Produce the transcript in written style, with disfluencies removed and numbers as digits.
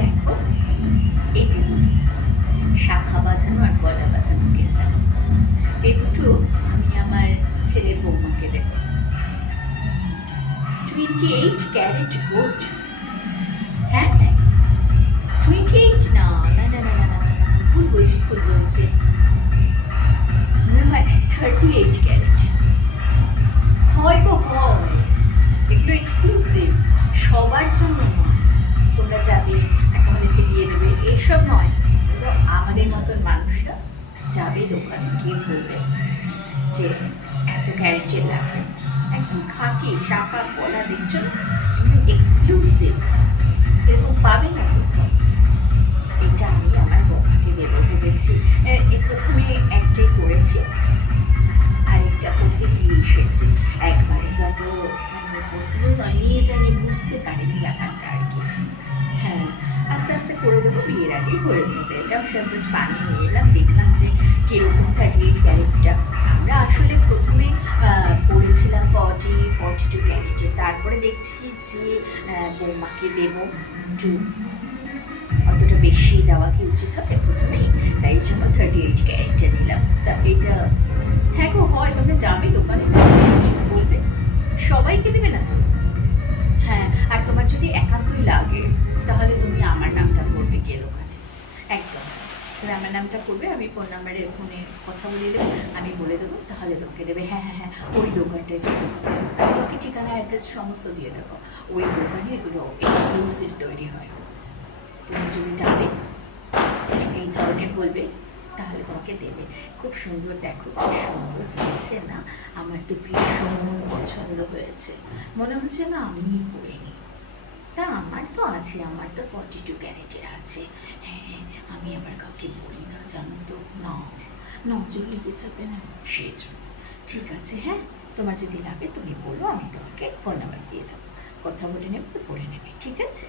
দেখো, এই যে দুটো শাখা বাঁধানো আর গলা বাঁধানো গেঁদা, এই দুটো আমি আমার ছেলের বৌমাকে দেব। 28 ক্যারেট গোল্ড। হ্যাঁ, 28 না, না না না না না না, ভুল বলছি। মনে হয় 38 ক্যারেট। হয় গো হয়, এগুলো এক্সক্লুসিভ, সবার জন্য নয়। তোমরা যাবে আমাদেরকে দিয়ে দেবে এসব নয়। এগুলো আমাদের মতন মানুষরা যাবে দোকানে গিয়ে বলবে যে এত ক্যারেটের লাগবে, একদম খাঁটি শাখা গলা, দেখছো না, একদম এক্সক্লুসিভ, এরকম পাবে না কোথাও। এটা আমি আমার বৌমাকে দেবো ভেবেছি। প্রথমে একটাই করেছি, আরেকটা করতে দিয়ে এসেছি। একবারে যত মানে পসিবল নয়, নিয়ে জানি বুঝতে পারিনি ব্যাপারটা আর কি। হ্যাঁ, আস্তে আস্তে করে দেবো, বিয়ের আগেই হয়ে যাবে। এটাও জাস্ট বানিয়ে নিয়ে এলাম, দেখলাম যে কীরকম 38 ক্যারেটটা। আমরা আসলে প্রথমে পড়েছিলাম 42 ক্যারেটে, তারপরে দেখছি যে বৌমাকে দেবো একটু, অতটা বেশি দেওয়া কি উচিত হবে প্রথমেই, তাই জন্য 38 ক্যারেটটা নিলাম। তা এটা হ্যাঁ গো হয়, তোমরা যাবে দোকানে বলবে, সবাইকে দেবে না তো। হ্যাঁ, আর তোমার যদি একান্তই লাগে তাহলে তুমি আমার নামটা করবে গিয়ে দোকানে, একদম তুমি আমার নামটা করবে, আমি ফোনে কথা বলে দেবো, আমি বলে দেবো, তাহলে তোমাকে দেবে। হ্যাঁ হ্যাঁ হ্যাঁ, ওই দোকানটায় যেতে হবে, আমি তোমাকে ঠিকানা অ্যাড্রেস সমস্ত দিয়ে দেবো। ওই দোকানে এগুলো এক্সক্লুসিভ তৈরি হয়। তুমি যদি যাবে এই ধরনের বলবে, তাহলে তোমাকে দেবে। খুব সুন্দর, দেখো কি সুন্দর দিয়েছে না, আমার তো ভীষণ পছন্দ হয়েছে। মনে হচ্ছে না আমিই পরে নিই। তা আমার তো আছে, আমার তো 42 ক্যারেটের আছে। হ্যাঁ, আমি আবার কাউকে বলি না, জানো তো, না নজর লেগে যাবে না, সেই জন্য। ঠিক আছে, হ্যাঁ, তোমার যদি লাগে তুমি বলো, আমি তোমাকে ফোন নাম্বার দিয়ে দেবো, কথা বলে নেবে, পড়ে নেবে, ঠিক আছে।